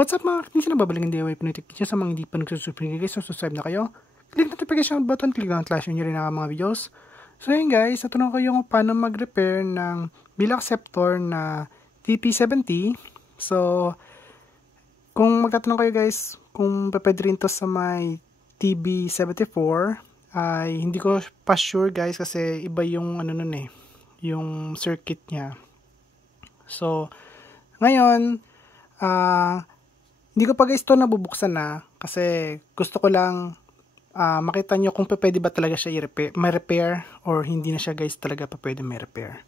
What's up mga katinsin na babalingan DIY Pinoy Techniques sa mga hindi pa nagsusubscribe guys. So subscribe na kayo. Click notification button, click ang flash nyo rin ang mga videos. So yun guys, natunong ko yung paano mag-repair ng bill acceptor na TP70. So kung magtatanong kayo guys, kung pwede rin to sa may TB74, ay hindi ko pa sure guys kasi iba yung ano nun yung circuit niya. So ngayon, hindi ko pa guys ito nabubuksan na kasi gusto ko lang makita nyo kung pwede ba talaga siya i-repair or hindi na siya guys talaga pa pwede may-repair.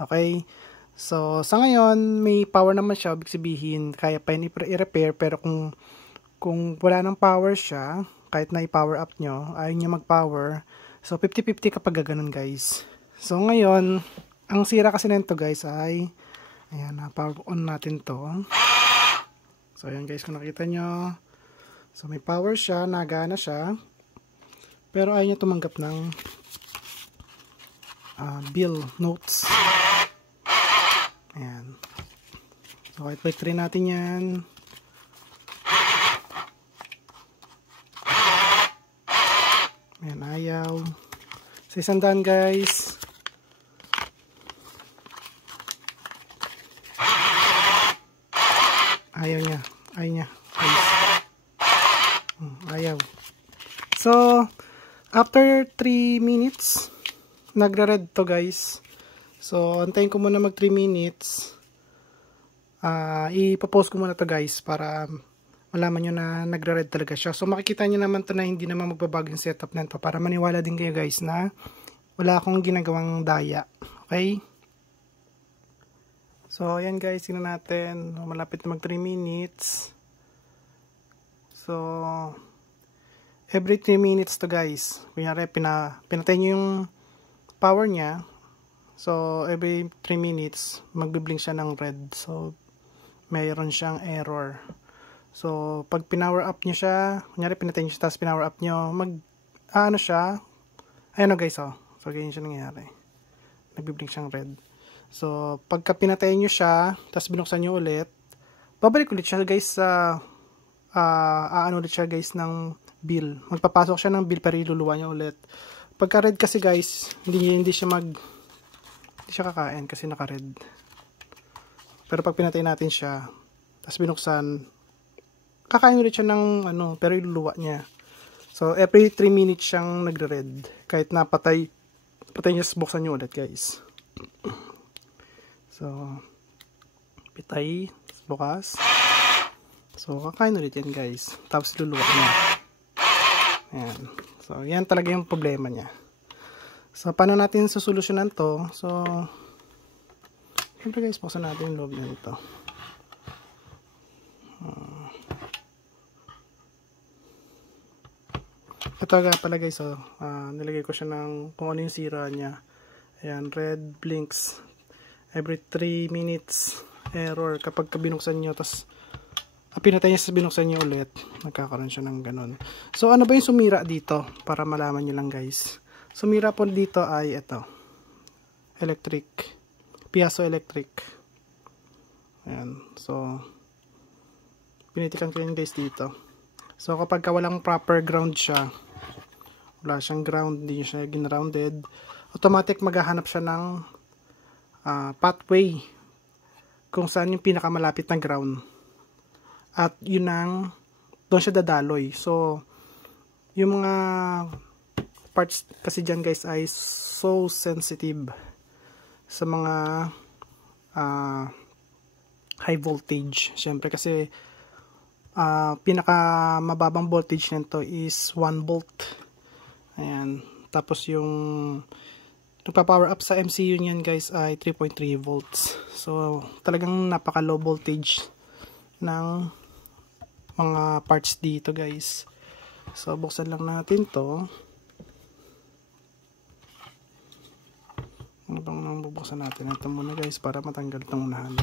Okay? So, sa ngayon, may power naman siya. Ibig sabihin, kaya pa yun i-repair pero kung wala ng power siya, kahit na i-power up nyo, ayaw nyo mag-power. So, 50-50 kapag ganoon guys. So, ngayon, ang sira kasi nito guys ay ayan, power on natin to. So, ayan guys, kung nakita nyo. So, may power siya, nagana siya. Pero ayaw niya tumanggap ng bill notes. Ayan. So, kahit battery natin yan. Ayan, ayaw. So, 100 guys. Ayaw niya. Ayaw. So, after 3 minutes, nagra-red to guys. So, antayin ko muna mag 3 minutes. Ipopost ko muna to guys para malaman nyo na nagra-red talaga siya. So, makikita nyo naman to na hindi naman magbabago yung setup nito para maniwala din kayo guys na wala akong ginagawang daya. Okay? So, ayan guys, tingnan natin. Malapit na mag 3 minutes. So, every 3 minutes to guys. Kunyari, pinatay nyo yung power niya. So, every 3 minutes, magbiblink siya ng red. So, mayroon siyang error. So, pag pinower up nyo siya, kunyari, pinatay nyo siya, tapos pinower up nyo, ano siya, ayan o guys, oh. So, ganyan siya nangyayari. Nagbiblink siyang red. So, pagka pinatay nyo siya, tapos binuksan nyo ulit, babalik ulit siya guys sa, ulit siya guys ng bill. Magpapasok siya ng bill pero iluluwa niya ulit. Pagka red kasi guys, hindi siya kakain kasi naka-red. Pero pag pinatay natin siya, tapos binuksan, kakain ulit siya ng pero iluluwa niya. So, every 3 minutes siyang nagre-red. Kahit na patay niya, buksan niyo ulit guys. So, pitay, bukas. So, kakain ulit yan guys. Tapos luluwa niya. Ayan. So, yan talaga yung problema niya. So, paano natin susolusyonan to? So, siyempre guys, buksan natin yung loob na ito. Ito nga pala guys, nilagay ko siya ng kung ano yung sira niya. Ayan, red blinks. Every 3 minutes error kapag binuksan nyo, tapos pinatay niya sa binuksan nyo ulit, nagkakaroon siya ng ganun. So, ano ba yung sumira dito? Para malaman nyo lang guys. Sumira po dito ay ito. Piezoelectric. Ayan. So, pinitikan ko yun guys dito. So, kapag walang proper ground siya, wala siyang ground, hindi siya gin-rounded, automatic maghahanap siya ng pathway kung saan yung pinakamalapit na ground. At yun doon siya dadaloy. So, yung mga parts kasi dyan guys ay so sensitive sa mga high voltage. Siyempre kasi pinaka mababang voltage nito is 1 volt. Ayan. Tapos yung nagpa-power up sa MCU niyan guys ay 3.3 volts. So, talagang napaka low voltage ng mga parts dito guys. So, buksan lang natin to. Ano bang nang bubuksan natin? Ito muna guys para matanggal itong unahan.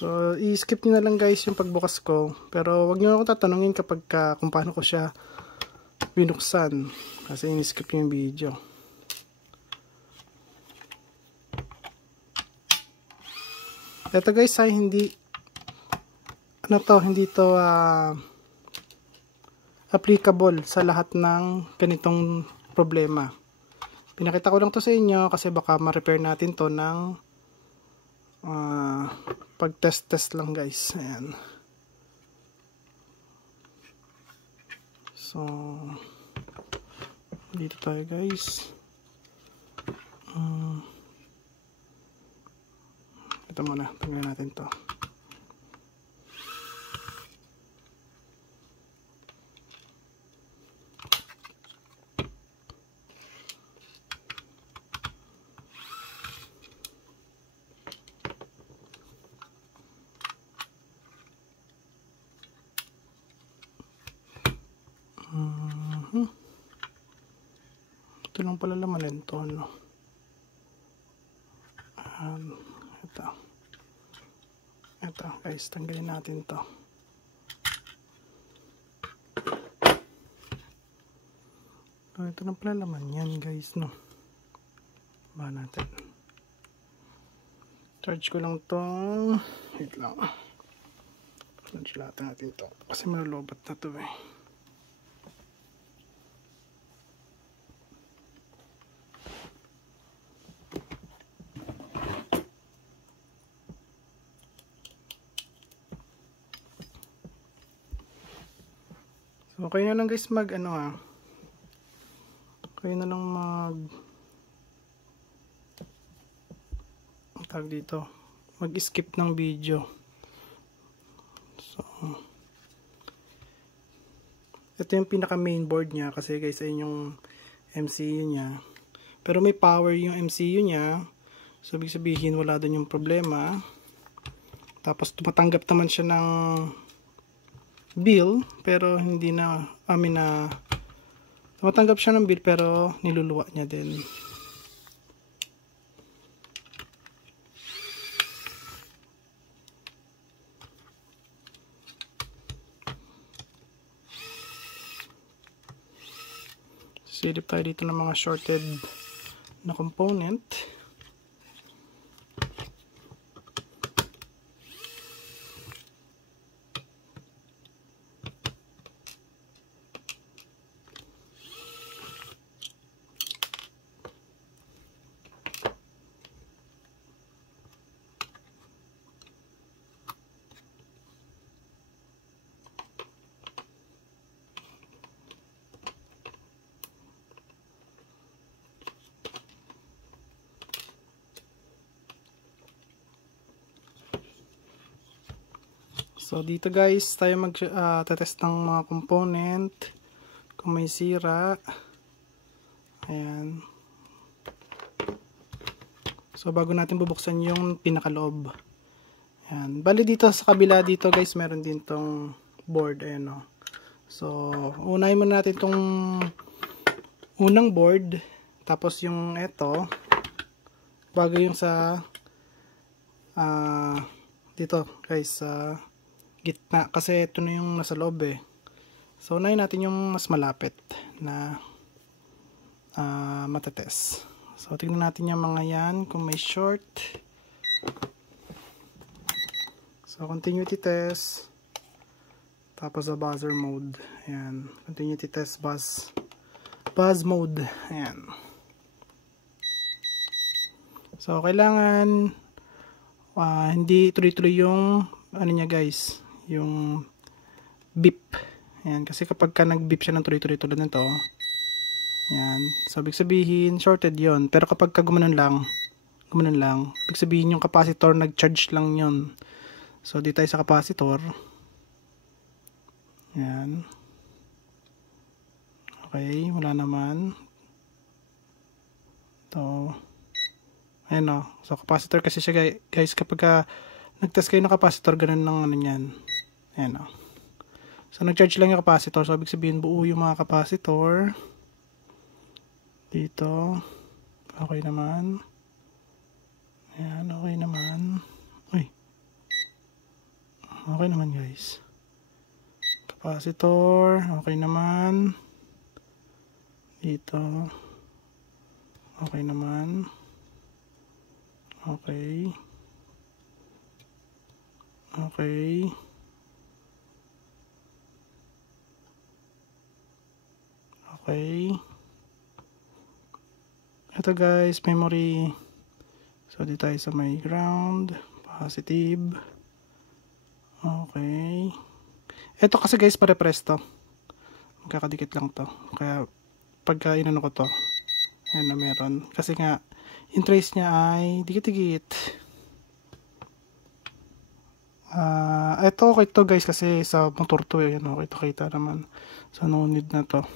So, i-skip nyo na lang guys yung pagbukas ko. Pero, wag nyo ako tatanungin kapag kung paano ko siya binuksan. Kasi in-skip yung video. Ito guys ay hindi hindi to applicable sa lahat ng ganitong problema. Pinakita ko lang to sa inyo kasi baka ma-repair natin to ng pag-test lang guys. Ayan. So dito tayo guys. Ito muna, tanggalin natin to. Ito lang pala laman nito, no? Ito guys, tanggalin natin to. Ito lang pala laman yan guys, no? Ba natin. Charge ko lang to. Wait lang. Charge natin to. Kasi malulubat na to eh. So, kayo na lang guys kayo na lang tag dito, mag-skip ng video. So, ito yung pinaka main board niya kasi guys ayun yung MCU niya. Pero may power yung MCU niya. So, ibig sabihin wala doon yung problema. Tapos tumatanggap naman siya ng bill pero hindi na tumatanggap siya ng bill pero niluluwa niya din. Silip tayo dito ng mga shorted na component. So dito guys, tayo mag-test ng mga component kung may sira. Ayan. So bago natin bubuksan yung pinakaloob. Ayan. Bali dito sa kabila dito guys, meron din tong board. Ayan o. So unahin muna natin tong unang board. Tapos yung eto. Bago yung sa dito guys sa gitna kasi ito na yung nasa loob eh. So unahin natin yung mas malapit na matetest. So tingnan natin yung mga yan kung may short. So continuity test. Tapos sa buzzer mode. Ayan. Continuity test buzz mode. Ayan. So kailangan hindi tuloy-tuloy yung niya guys, yung beep. Ayan, kasi kapag ka nag-beep siya ng tuloy-tuloy tulad nito, ayan, so ibig sabihin shorted yon. Pero kapag ka gumanon lang, ibig sabihin yung capacitor nag-charge lang yon. So dito tayo sa capacitor. Ayan. Okay, wala naman. Ito. Ayan o. So capacitor kasi siya guys, kapag ka nag-test kayo ng capacitor, ganun ng yan. Ayan o. So, nag-charge lang yung capacitor. So, ibig sabihin, buo yung mga capacitor. Dito. Okay naman. Ayan, okay naman. Uy. Okay naman, guys. Capacitor. Okay naman. Dito. Okay naman. Okay. Okay. Okay. Ito guys, memory. So dito tayo sa may ground, positive. Okay. Ito kasi guys, pare-press to. Magkakadikit lang to. Kaya pagka inano ko to, ayan na meron. Kasi nga, yung trace niya ay dikit-dikit. Ito okay to guys kasi sa motor to. Ayan, okay to, kita naman. So no need na to.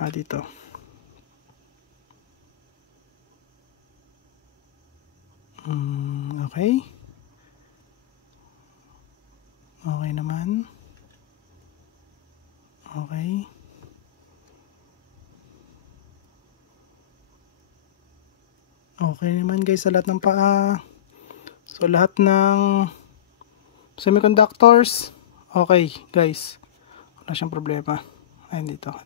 Dito. Okay. Okay naman. Okay. Okay naman guys sa lahat ng paa. So lahat ng semiconductors. Okay guys. Wala siyang problema. Ayun dito.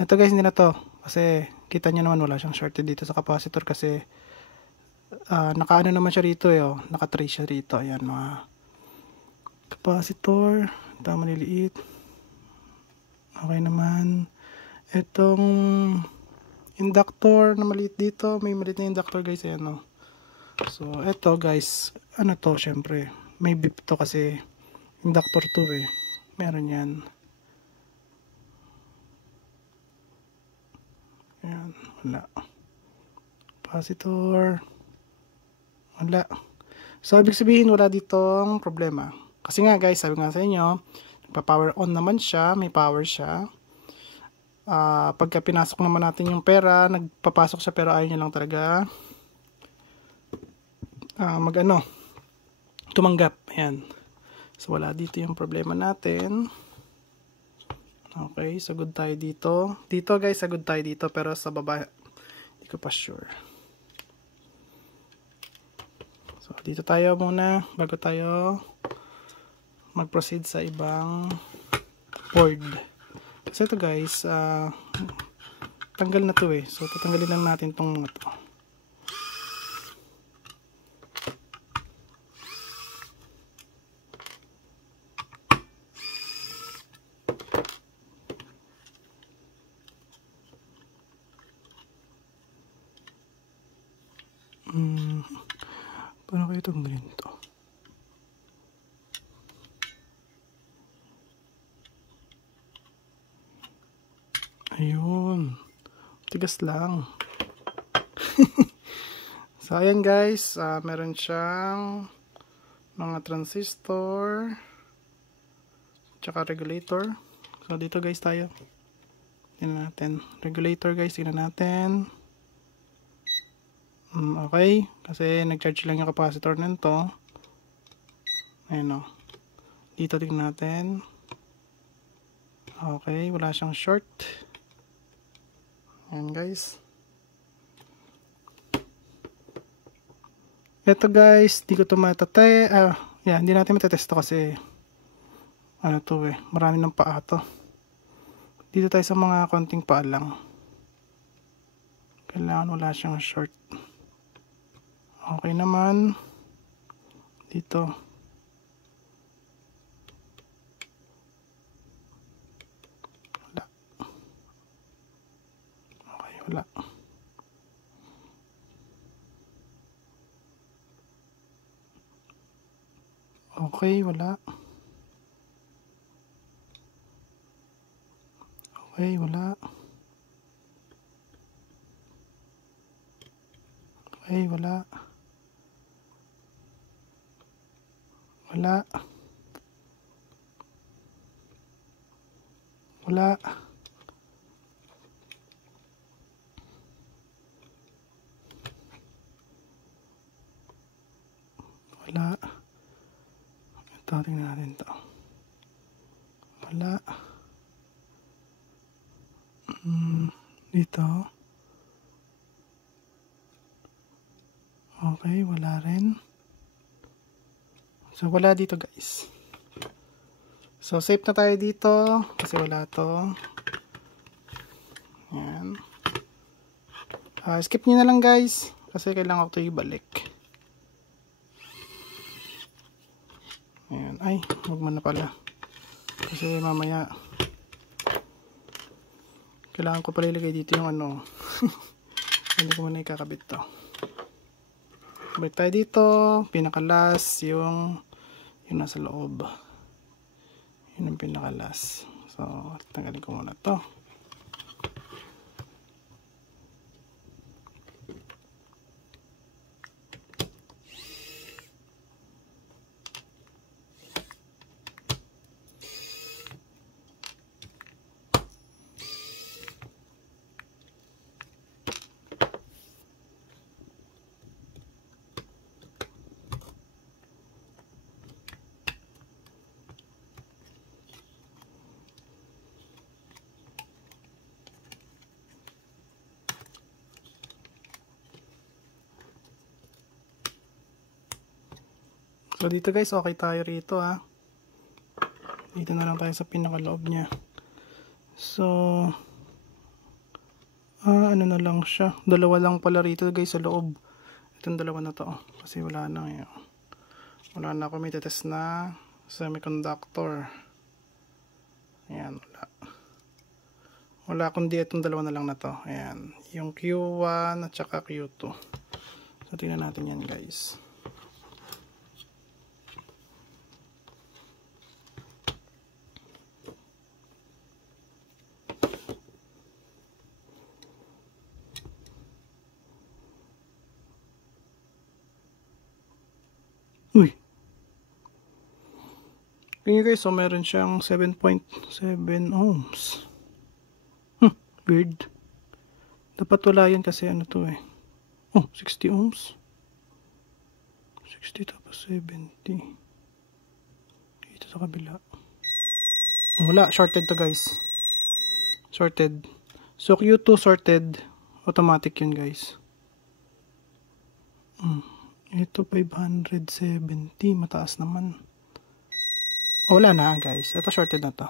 Ito guys, hindi na to. Kasi kita nyo naman wala siyang shorted dito sa capacitor kasi nakaano naman siya rito oh. Naka-trace siya rito. Ayan mga capacitor. Ito maliliit. Okay naman. Itong inductor na maliit dito. May maliit na inductor guys. Ayan oh. So ito guys. Ano to syempre. May beep to kasi inductor to eh. Meron yan. Ayan, wala. Capacitor. Wala. So, ibig sabihin, wala ditong problema. Kasi nga guys, sabi nga sa inyo, nagpa-power on naman siya, may power siya. Pagka pinasok naman natin yung pera, nagpapasok siya pero ayaw niya lang talaga tumanggap. Ayan. So, wala dito yung problema natin. Okay, sagod tayo dito. Dito guys, sagod tayo dito. Pero sa baba, hindi ko pa sure. So, dito tayo muna bago tayo mag-proceed sa ibang board. Kasi ito guys, tanggal na to eh. So, tatanggalin lang natin itong mga to. Paano kayo itong ganito? Ayun. Tigas lang. So, ayan guys. Meron siyang mga transistor. Tsaka regulator. So, dito guys tayo. Tingnan natin. Regulator guys. Tingnan natin. Okay, kasi nag-charge lang yung capacitor nito. Ayan o. Dito tingnan natin. Okay, wala siyang short. Ayan guys. Ito guys, di ko ito matatay. Hindi natin matatest to kasi ano to eh, marami ng paa to. Dito tayo sa mga konting paa lang. Kailangan wala siyang short. Okay naman. Dito. Wala. Okay, wala. Okay, wala. Okay, wala. Okay, wala. Wala. Wala. Wala. Ito, tingnan natin ito. Wala. Dito. Okay, wala rin. So, wala dito guys. So, safe na tayo dito. Kasi wala to. Ayan. Skip nyo na lang guys. Kasi kailangan ko ito ibalik. Ayan. Ay, huwag mo na pala. Kasi mamaya kailangan ko pala ilagay dito yung ano. Hindi ko muna ikakabit to. Balik tayo dito. Pinaka-last yung nasa loob. Yun ang pinaka-last. So, tanggalin ko muna to. So dito guys, okay tayo rito ha. Dito na lang tayo sa pinakaloob niya. So ano na lang siya. Dalawa lang pala rito guys sa loob. Itong dalawa na to. Kasi wala na ngayon. Wala na ako may test na semiconductor. Ayan, wala. Wala kundi itong dalawa na lang na to. Ayan. Yung Q1 at saka Q2. So tingnan natin yan guys. Uy. Tingnan guys, so meron siyang 7.7 ohms. Weird. Dapat wala yan kasi ano to eh. Oh, 60 ohms. 60 tapos 70. Dito sa kabila. Oh, wala, shorted to guys. Shorted. So Q2 sorted. Automatic yun guys. Ito 570. Mataas naman. Oh, wala na guys. Ito shorted na to.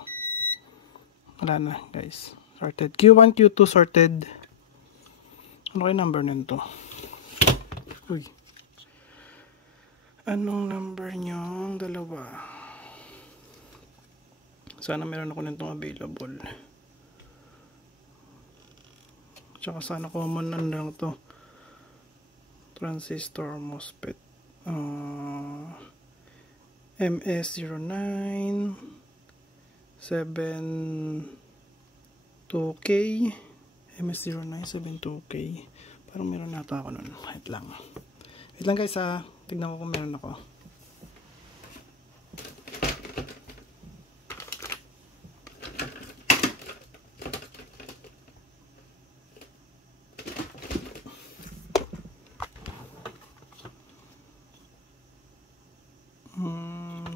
Wala na guys. Sorted. Q1, Q2 sorted. Ano kayo number nito? Uy. Anong number nyo? Dalawa. Sana meron ako nitong available. Tsaka sana common ano lang to. Transistor MOSFET. MS09 72K MS09 72K. Parang meron nata ako nun. Wait lang guys ha. Tignan ko kung meron ako.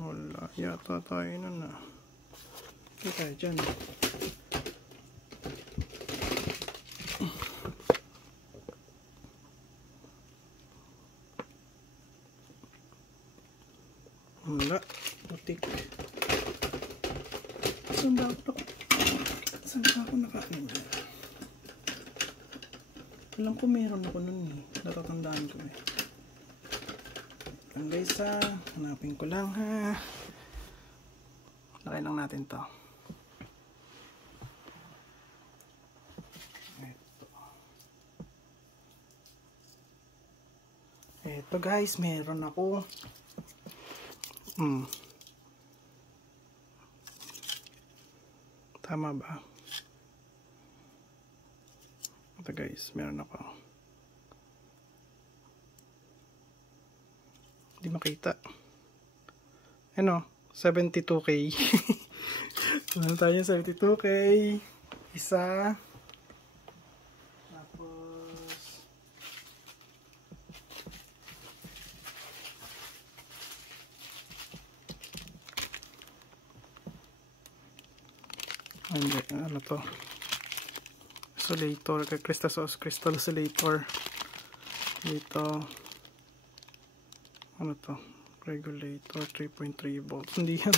Wala yata tayo nun ah. Okay tayo dyan. Wala. Putik. Saan ba ako nakain dyan? Alam ko meron ako nun eh. Natatandaan ko eh. Yan guys ha. Hanapin ko lang ha. Lagay lang natin to. Ito guys, meron ako. Tama ba? Ito guys, meron ako. Hindi makita. Ano? 72K. Meron tayo 72K. Isa. Tapos hindi, ano to? Oscillator, crystal oscillator. Dito. Ano to? Regulator 3.3 volts. Hindi yan.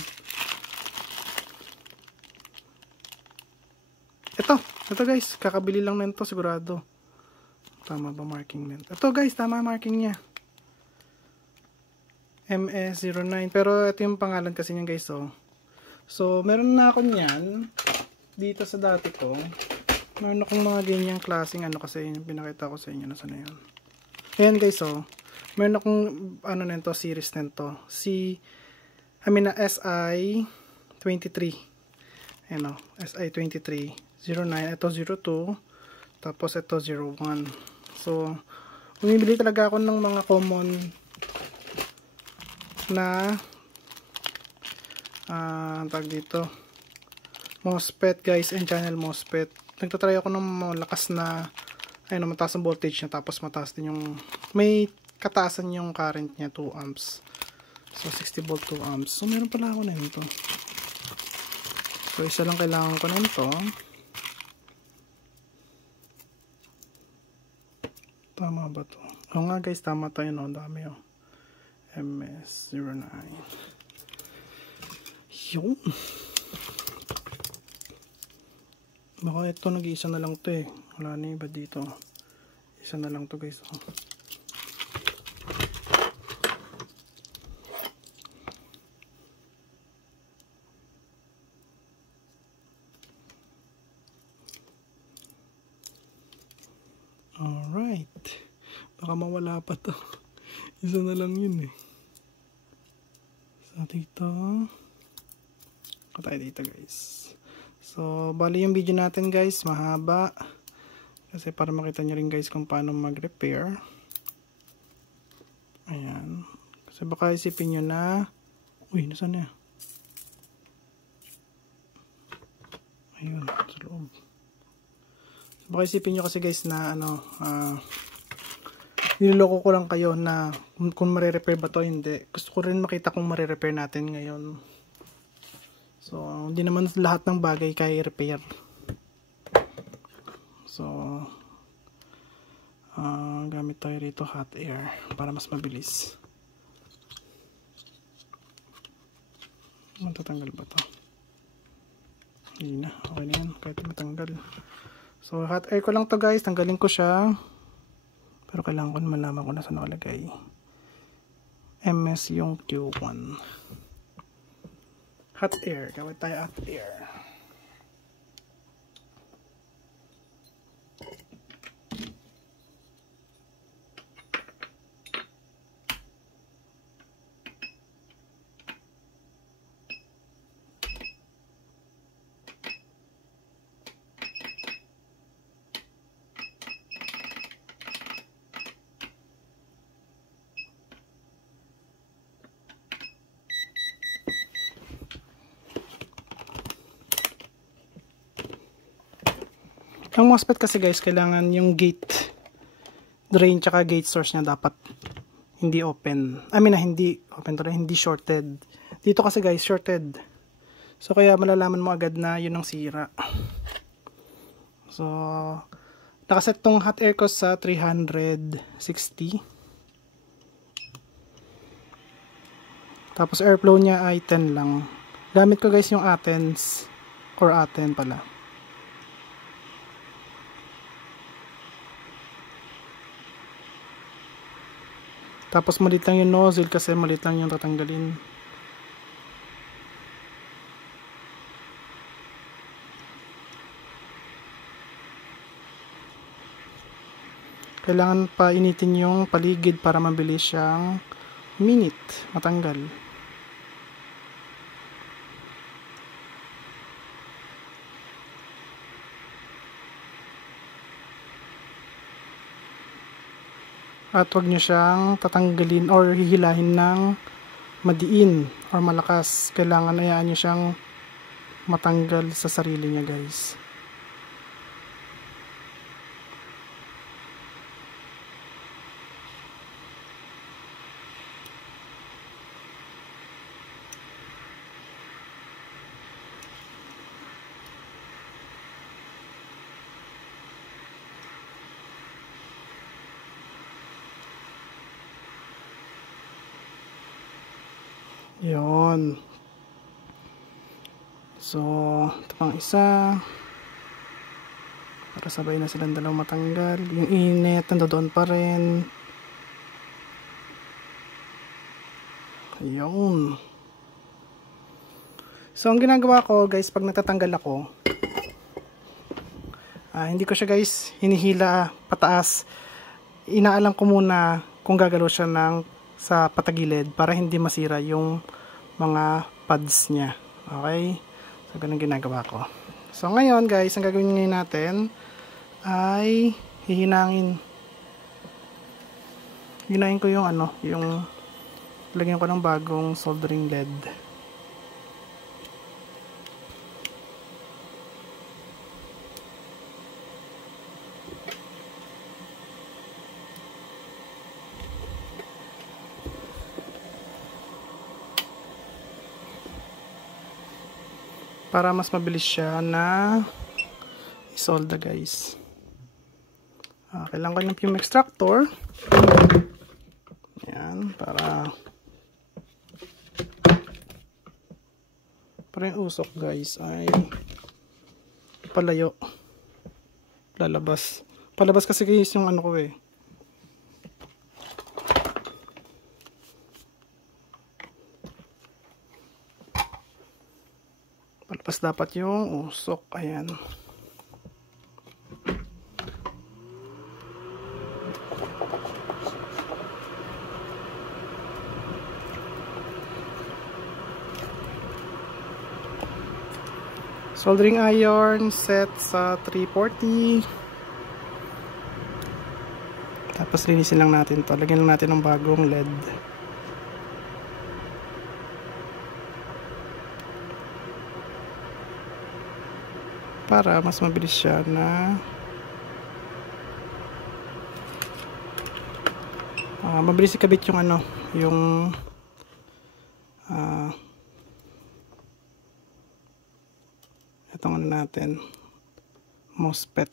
Ito guys, kakabili lang nito sigurado. Tama ba marking nito? Ito guys, tama marking niya. MS09. Pero ito yung pangalan kasi niyan guys, oh. So, meron na ako niyan dito sa dati ko. Meron akong mga ganyang klaseng ano kasi yung pinakita ko sa inyo. Nasaan na yun? Ayan guys, oh. Meron akong ano nito, series nito. SI23. Ayan, oh. SI23. 09. Ito 02. Tapos ito 01. So, bumibili talaga ako ng mga common na tag dito MOSFET guys, and channel MOSFET. Nagtatry ako ng malakas na ayun, mataas ang voltage niya, tapos mataas din yung may kataasan yung current niya, 2 amps. So 60 volt 2 amps. So meron pala ako na nito. So isa lang kailangan ko nito. Tama ba to? Oo nga guys, tama tayo, no? Dami, oh. MS09. Yun. Baka ito nag-iisa na lang to eh. Wala na iba dito. Isa na lang to guys. Alright. Baka mawala pa to. Isa na lang yun eh. So dito. Tayo dito guys. So bali yung video natin guys mahaba. Kasi para makita nyo rin guys kung paano mag-repair. Ayan. Kasi baka isipin nyo na uy, nasaan na? Ayun, sa loob. So, baka isipin nyo kasi guys na ano, niloloko ko lang kayo na kung mare-repair ba to, hindi. Gusto ko rin makita kung mare-repair natin ngayon. So, hindi naman lahat ng bagay kaya i-repair. So, gamit tayo rito hot air para mas mabilis. Matatanggal ba to? Hindi na, okay na yan kahit matanggal. So hot air ko lang to guys, tanggalin ko siya, pero kailangan ko malaman ko na saan nakalagay. MS yung Q1 hot air, gawin tayo hot air. Ang MOSFET kasi guys, kailangan yung gate drain tsaka gate source niya dapat hindi open. Hindi open to, hindi shorted. Dito kasi guys, shorted. So kaya malalaman mo agad na yun ang sira. So nakaset tong hot air ko sa 360. Tapos airflow niya ay 10 lang. Gamit ko guys yung Athens or Aten pala. Tapos malit lang yung nozzle kasi malit lang yung tatanggalin. Kailangan pa initin yung paligid para mabilis siyang matanggal. At huwag nyo siyang tatanggalin or hihilahin ng madiin or malakas. Kailangan ayaan nyo siyang matanggal sa sarili niya guys. Yun. So, ito pang isa. Para sabay na silang dalawang matanggal. Yung init, nandoon pa rin. Ayun. So, ang ginagawa ko guys, pag natatanggal ako, hindi ko siya guys hinihila pataas. Inaalam ko muna kung gagalaw siya sa patagilid para hindi masira yung mga pads niya. Okay? So, ganun ginagawa ko. So, ngayon guys, ang gagawin ngayon natin ay hihinain ko yung lagyan ko ng bagong soldering lead. Para mas mabilis siya na isolda guys. Kailangan ko ng fume extractor. Yan, para yung usok guys ay palayo. Lalabas. Palabas kasi guys yung ano ko eh. Palabas dapat yung usok. Ayan. Soldering iron set sa 340. Tapos linisin lang natin to. Lagyan lang natin ng bagong LED. Para mas mabilis siya na mabilis ikabit yung yung itong natin MOSFET.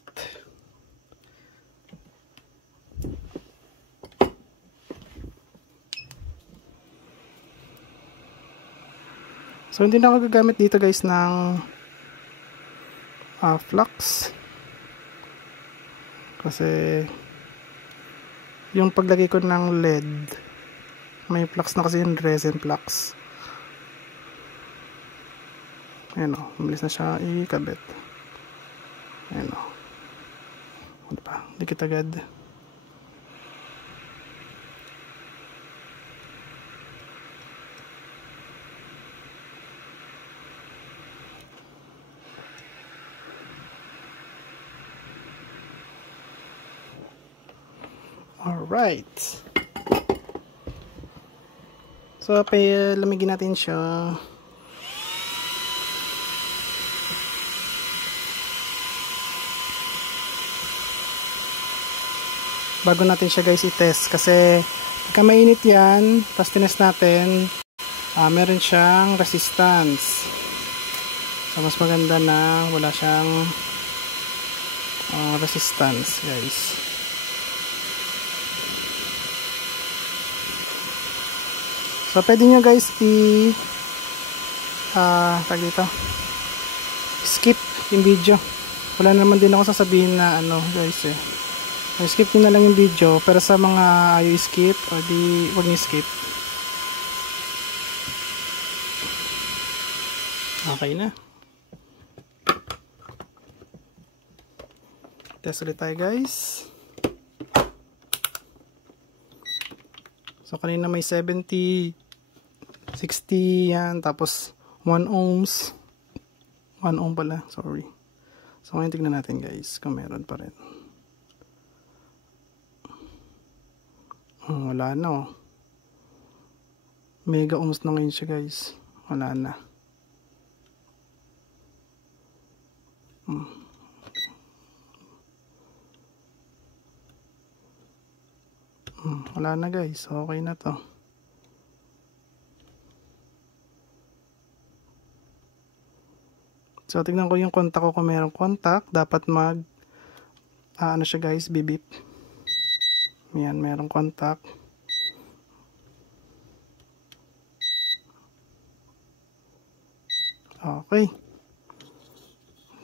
So hindi na ako gagamit dito guys ng flux kasi yung paglagay ko ng LED may flux na kasi yung resin flux. Ayan o, mabilis na siya ikabit. Ayan o. Diba? Dikit agad. Alright. So, lamigin natin siya. Bago natin siya guys i-test kasi pagka mainit yan, tapos tinest natin, meron siyang resistance. So mas maganda na wala siyang resistance guys. So pwede nyo guys skip yung video. Wala naman din ako sasabihin na guys eh. Skip nyo na lang yung video, pero sa mga ayaw skip o di wag nyo skip. Okay na. Test ulit tayo guys. So kanina may 70, 60 yan, tapos 1 ohms. 1 ohm pala, sorry. So ngayon tignan natin guys kung meron pa rin. Wala na oh. Mega ohms na ngayon siya guys. Wala na. Wala na guys. Okay na to. So tignan ko yung contact ko kung mayroong contact. Dapat siya guys, bibip. Yan, mayroong contact. Okay.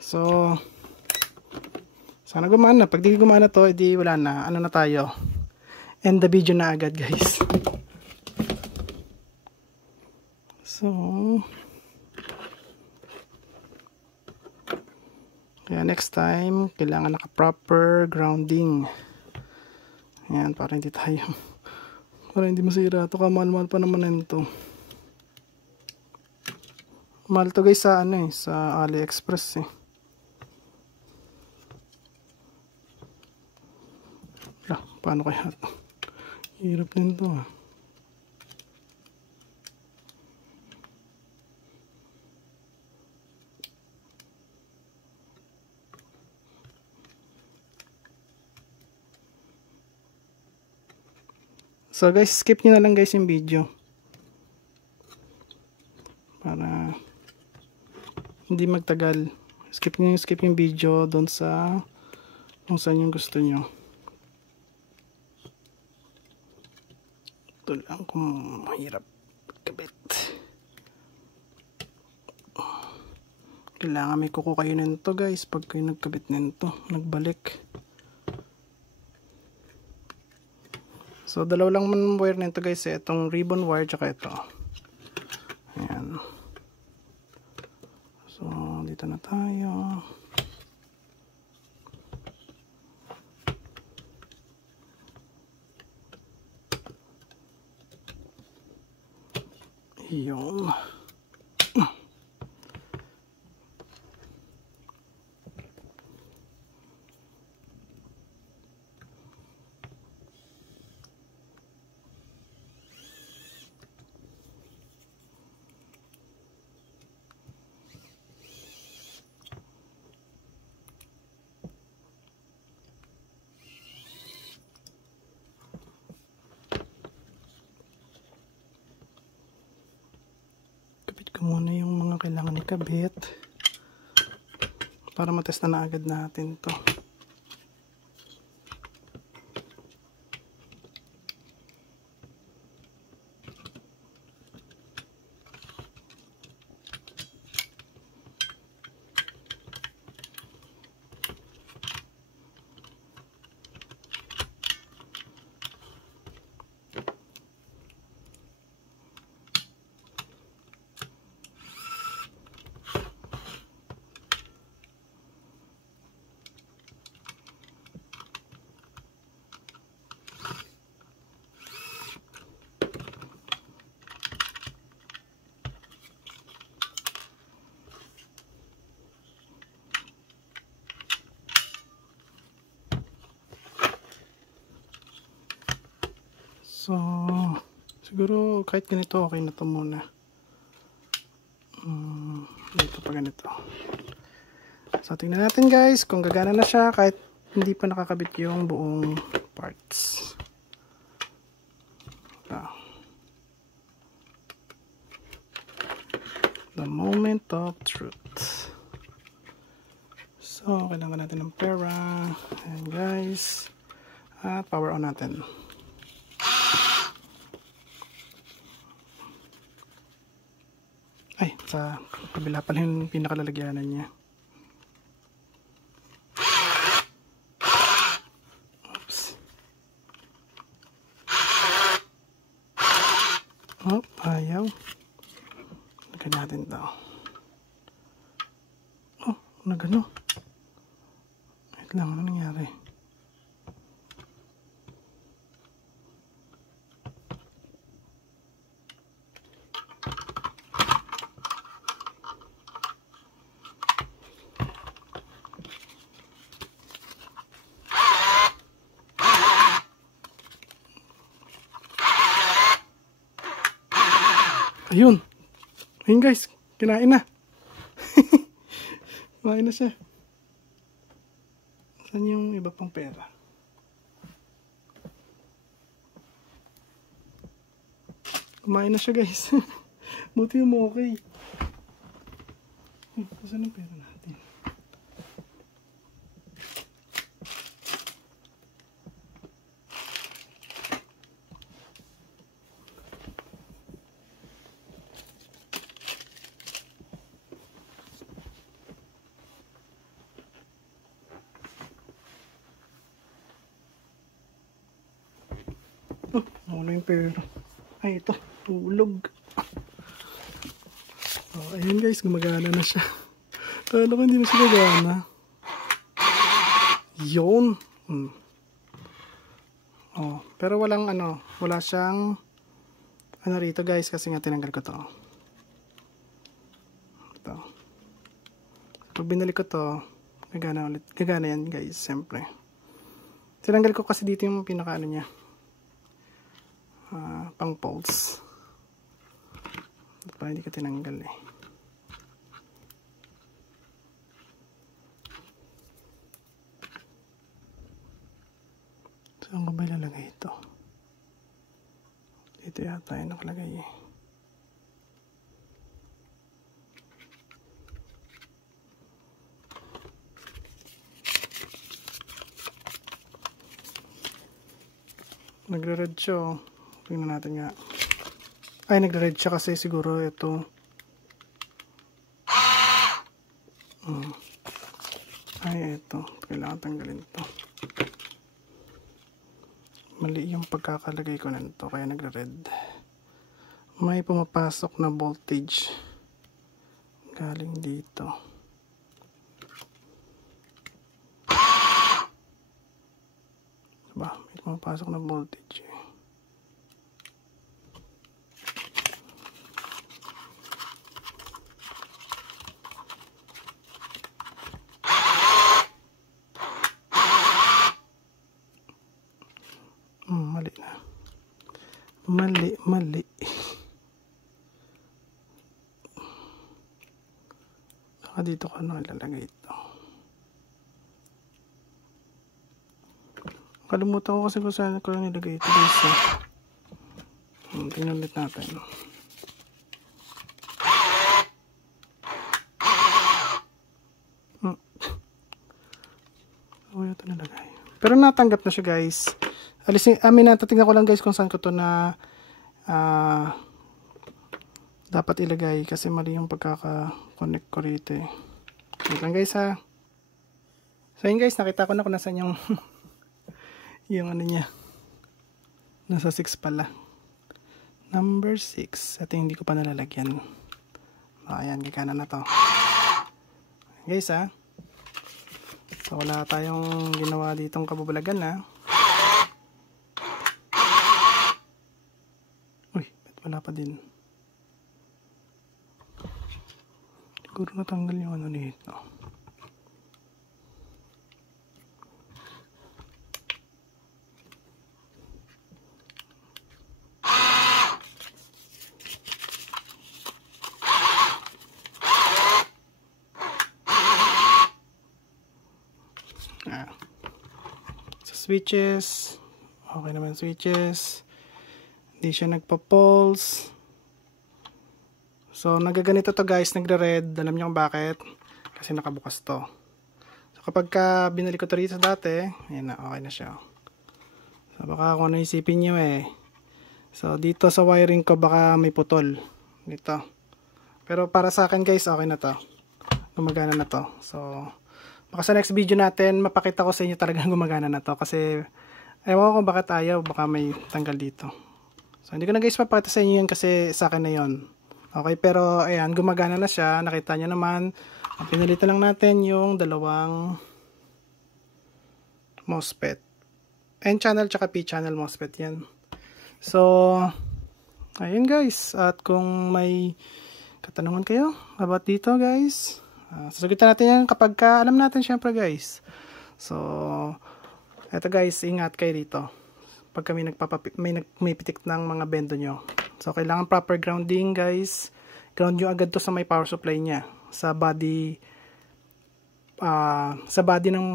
So sana gumana. Pag di gumana to, edi wala na. Ano na tayo? End the video na agad guys. So, kaya next time, kailangan naka-proper grounding. Ayan, para hindi masira ito. Kamahal-mahal pa naman nito. Mahal to guys sa sa AliExpress eh. Paano kaya ito? Hirap din to ah. So guys, skip nyo na lang guys yung video. Para hindi magtagal. Skip yung video doon sa kung saan yung gusto nyo. Ito lang kung mahirap kabit. Kailangan may kuko kayo nito guys pag kayo nagkabit nito, nagbalik. So dalawa lang man wire nito guys eh. Itong ribbon wire tsaka ito. Ayan. So dito na tayo. Yun. Muna yung mga kailangan ikabit para matest na agad natin to. So, siguro kahit ganito okay na to muna. Dito pa ganito. So, tingnan natin guys kung gagana na siya kahit hindi pa nakakabit yung buong parts. The moment of truth. So, kailangan natin ng pera. Ayan guys. At power on natin. Ay, sa kabila pala yung pinakalalagyanan niya. Oops. Oh, ayaw. Lagyan natin ito. Oh, nagano. Wait lang, ano nangyari? Ayun. Ayun guys. Kinain na. Kinain na siya. Saan yung iba pang pera? Kumain na siya guys. Buti yung okay. Saan ang pera natin? Oh, nawala yung pera. Ay, ito. Tulog. Oh, ayun guys, gumagana na siya. Kala ko hindi na siya gagana. Yun. Oh, pero walang ano, wala siyang ano rito guys kasi nga tinanggal ko to. Ito. Pag binalik ko to, gagana ulit. Gagana yan guys, siyempre. Tinanggal ko kasi dito yung pinaka ano niya. Pang pulse. Para hindi ko tinanggal eh. Saan ko ba ilalagay ito? Dito yata yung nakalagay eh. Nagre-red siya. Tingnan natin nga. Ay, nagre-red siya kasi siguro ito. Ay, ito. Kailangan tanggalin ito. Mali yung pagkakalagay ko na ito. Kaya nagre-red. May pumapasok na voltage. Galing dito. Diba? May pumapasok na voltage. Mali na. Mali. Saka dito ko na ilalagay ito. Kalimutan ko kasi kung saan ko lang nilagay ito guys. Tingnan ulit natin. Wala ito nilagay. Pero natanggap na siya guys. Tatignan ko lang guys kung saan ko to na dapat ilagay kasi mali yung pagkaka-connect ko rito eh. Wait lang guys ha. So yun guys, nakita ko na kung nasan yung yung ano niya. Nasa 6 pala. Number 6. Ito hindi ko pa nalalagyan. Ayan, gikana na to. Guys ha. So wala tayong ginawa ditong kabubalagan ha. Wala pa din. Siguro natanggal yung ano dito. Sa switches. Okay naman switches. Hindi siya nagpa-pulse. So, nagaganito to guys, nagre-red. Alam niyo kung bakit? Kasi nakabukas to. So, kapag binalik ko to rito dati, ayan na, okay na siya. So, baka kung ano isipin niyo eh. So, dito sa wiring ko, baka may putol. Dito. Pero para sa akin guys, okay na to. Gumagana na to. So, baka sa next video natin, mapakita ko sa inyo talagang gumagana na to. Kasi, ewan ko bakit ayaw, baka may tanggal dito. So, hindi ko na guys papakita sa inyo yan kasi sa akin na yon. Okay, pero ayan, gumagana na siya. Nakita nyo naman. Pinalitan lang natin yung dalawang MOSFET. N-channel tsaka P-channel MOSFET yan. So, ayun guys. At kung may katanungan kayo about dito guys, sasagutin natin yan kapag alam natin syempre guys. So, eto guys, ingat kayo dito. Pag kami may pitik ng mga bendo nyo. So, kailangan proper grounding guys. Ground nyo agad to sa may power supply nya. Sa body ng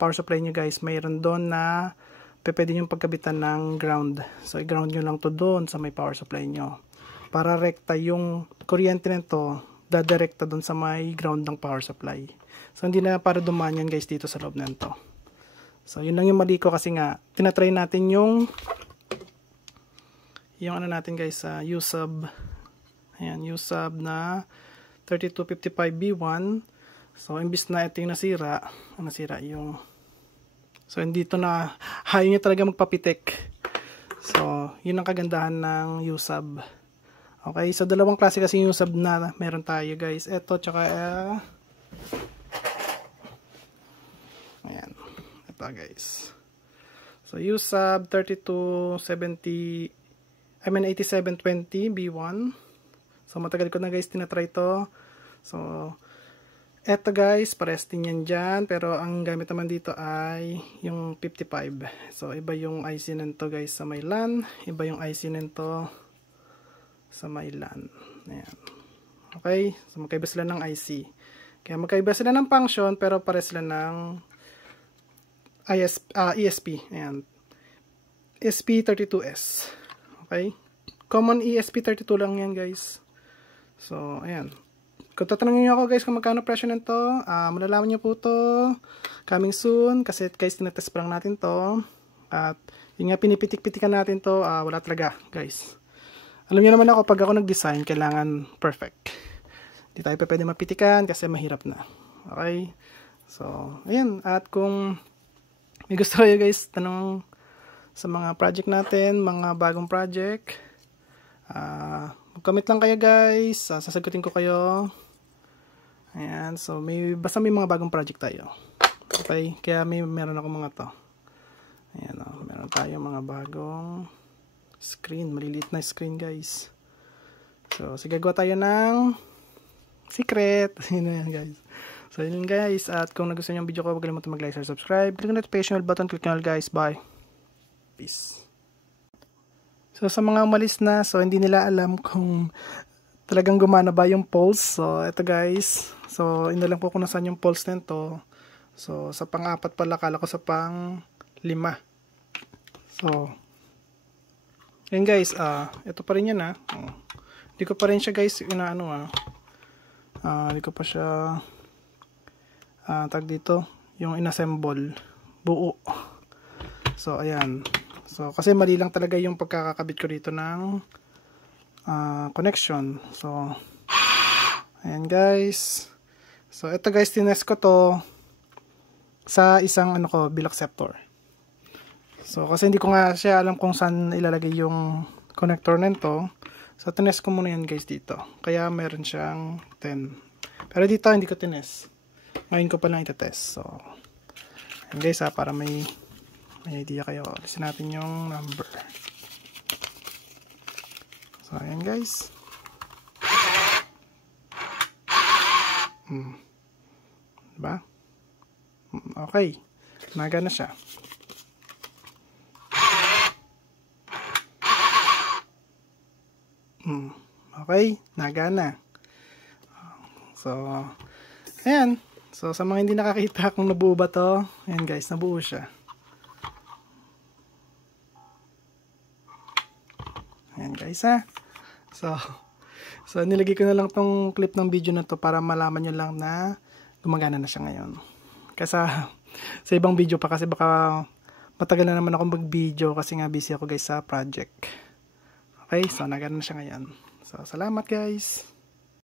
power supply nyo guys. Mayroon doon na pwede nyo pagkabitan ng ground. So, i-ground nyo lang to doon sa may power supply nyo. Para rekta yung kuryente nito, dadirekta doon sa may ground ng power supply. So, hindi na para dumaan yan guys dito sa loob nito. So, yun lang yung mali ko kasi nga, tinatry natin yung ano natin guys, U-sub. Ayan, U-sub na 3255B1. So, imbis na ito yung nasira yung, so, dito na, ayaw niya talaga magpapitik. So, yun ang kagandahan ng U-sub. Okay, so dalawang klase kasi yung sub na meron tayo guys. Ito tsaka ayan. Ito guys. So USAB 3270 8720 B1. So matagal ko na guys tinatry to. So eto guys, pares din yan dyan. Pero ang gamit naman dito ay yung 55. So iba yung IC nito guys sa may LAN. Iba yung IC nito sa may LAN. Ayan. Okay, so magkaiba sila ng IC. Kaya magkaiba sila ng function pero pares sila ng ESP. Ayan. ESP32S. Okay. Common ESP32 lang yan guys. So, ayan. Kung tatanungin nyo ako guys kung magkano presyo nito, malalaman nyo po to coming soon. Kasi guys, tinatest pa lang natin to. At yung nga pinipitik-pitikan natin to, wala talaga guys. Alam niyo naman ako, pag ako nag-design, kailangan perfect. Hindi tayo pa pwede mapitikan kasi mahirap na. Okay? So, ayan. At kung may gusto kayo guys, tanong sa mga project natin, mga bagong project, mag-comment lang kayo guys. Sasagutin ko kayo. Ayan. So, basta may mga bagong project tayo. Okay? Kaya meron ako mga to. Ayan o. Meron tayo mga bagong screen, maliliit na screen guys. So, sige, gawa tayo ng secret. Yun yan guys. So, yun guys. At kung nagustuhan nyo yung video ko, huwag kalimutan mag-like, share, subscribe. Click on the notification button. Click nyo guys. Bye. Peace. So, sa mga umalis na, so hindi nila alam kung talagang gumana ba yung pulse. So, eto guys. So, inalam ko kung nasaan yung pulse nito. So, sa pang-4 pala, kala ko sa pang-5. So, yun guys, ito pa rin yan hindi ko pa rin siya guys, hindi ko pa siya, tag dito, yung inassemble, buo. So, ayan. So, kasi mali lang talaga yung pagkakakabit ko dito ng connection. So, ayan guys. So, ito guys, tinest ko to sa isang, bill acceptor. So, kasi hindi ko nga siya alam kung saan ilalagay yung connector nito. So, tinest ko muna yan guys dito. Kaya meron siyang 10. Pero dito, hindi ko tinest. Ngayon ko pa lang itetest. So, ayan guys para may idea kayo. Alisin natin yung number. So, ayan guys. Diba? Okay. Naga na siya. Okay, nagana. So, ayan. So, sa mga hindi nakakita kung nabuo ba to, ayan guys, nabuo siya. Ayan guys So, nilagay ko na lang tong clip ng video na to para malaman nyo lang na gumagana na siya ngayon. Kasi sa ibang video pa kasi baka matagal na naman ako mag-video kasi nga busy ako guys sa project. Okay, so nagana na siya ngayon. So, salamat guys.